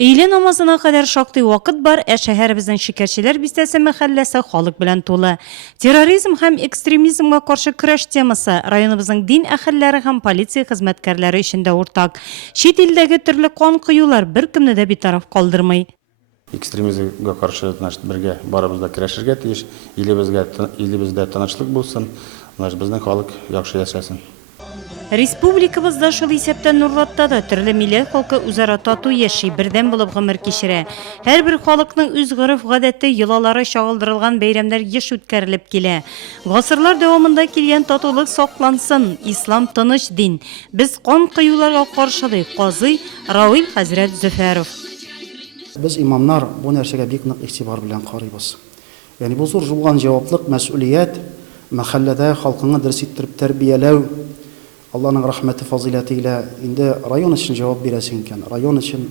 Öğle namazına kadar şaktı vakit var, şehrimizin şekerçiler bistesi mahallesi halk bilen tolu. Terrorizm hem ekstremizmga karşı kuraş teması rayonumuzun din ahilleri hem polisiya hizmetkarları işinde ortak. Şet ildagi türlü kan kıyular bir kimni de bir taraf kaldırmay. Ekstremizmге karşı birge barabızda kurashirga tiyish, elimizde tinchlik bo'lsin, bizning xalq yaxshi yashasin. Республикабызда шул исәптән Нурлатта да төрле милләт халкы үзара тату яши, бердәм булып гомер кичерә. Һәрбер халыкның үз гореф-гадәте, йолалары чагылдырылган бәйрәмнәр еш үткәрелеп килә. Гасырлар дәвамында килгән татулык саклансын, ислам тыныч дин. Без кан кыюларга каршылый, казый Равил хәзрәт Зөфәров. Biz imamlar bu нәрсәгә бик нык игътибар белән карыйбыз. Ягъни бу зур булган җаваплык, мәс'улият, мәхәлләдә халкыңны дөрес иттереп тәрбияләү, Allah'ın rahmeti faziletiyle indi rayon için cevap veresinken, rayon için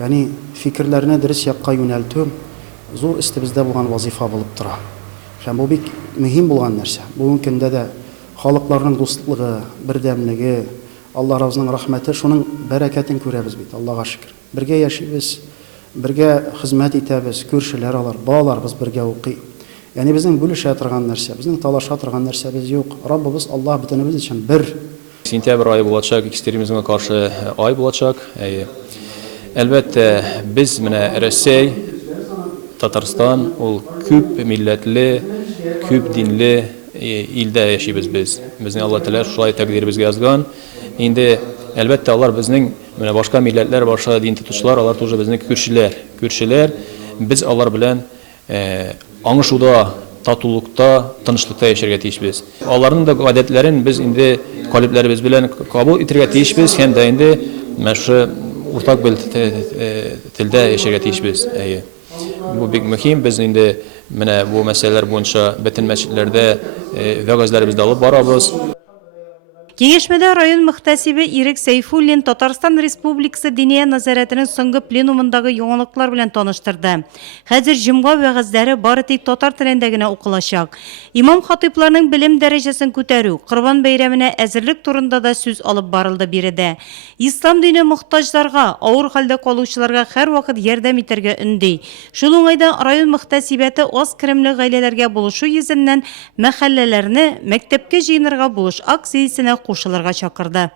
yani fikirlerine dürüst yakka yöneltüm zor istibizde bulan vazifa bulup dura. Yani bu bir mühim bulan nerse. Bugün de halkların dostluğu, birdemliği, Allah razının rahmeti, şunun bereketini görürüz bit. Allah'a şükür. Birge yaşayız, birge hizmet etəbiz, görüşler alır, bağlar biz birge okuy. Yani bizim bölüş yatırgan nerse, bizim talaş yatırgan nerse biz yok. Rabbimiz Allah bütünümüz için bir. Sentyabr ayı olacak, ekstremizme karşı ay olacak. Elbette biz Rusya, Tatarstan, o küp milletli, küp dinli ilde yaşayız biz. Bizim Allah Teala şulay takdir bizge yazgan. Indi elbette Allah bizning başka milletler, başka din tutuşlar, Allah to'g'ri bizning ko'rchilar. Biz Allah bilan anışuda, tatulukta, tinchlikda yaşarga tiyishmiz. Onların da adetlerin biz indi kalplerimiz bilen kabul ettirge tiyishmiz, hem de indi şu ortak bir tilde yaşarga tiyishmiz. Bu büyük mühim. Biz indi bu meseleler boyunca bütün mescitlerde vaazlarımızda alıp barabız. Кеңешмәдә район мөхтәсибе Ирек Сәйфуллин Татарстан Республикасы Диния назаратының соңгы пленумындагы яңалыклар белән таныштырды. Хәзер җомга вәгазьләре бары тик татар телендә генә укылачак. Имам-хатибларның белем дәрәҗәсен күтәрү, Корбан бәйрәменә әзерлек турында да сүз алып барылды биредә. Ислам дине мохтаҗларга, авыр хәлдә калучыларга һәрвакыт ярдәм итәргә өнди. Шул уңайда район мөхтәсибәте аз керемле гаиләләргә булышу йөзеннән мәхәлләләрне мәктәпкә җыенырга булыш акциясенә кушылырга чакырды.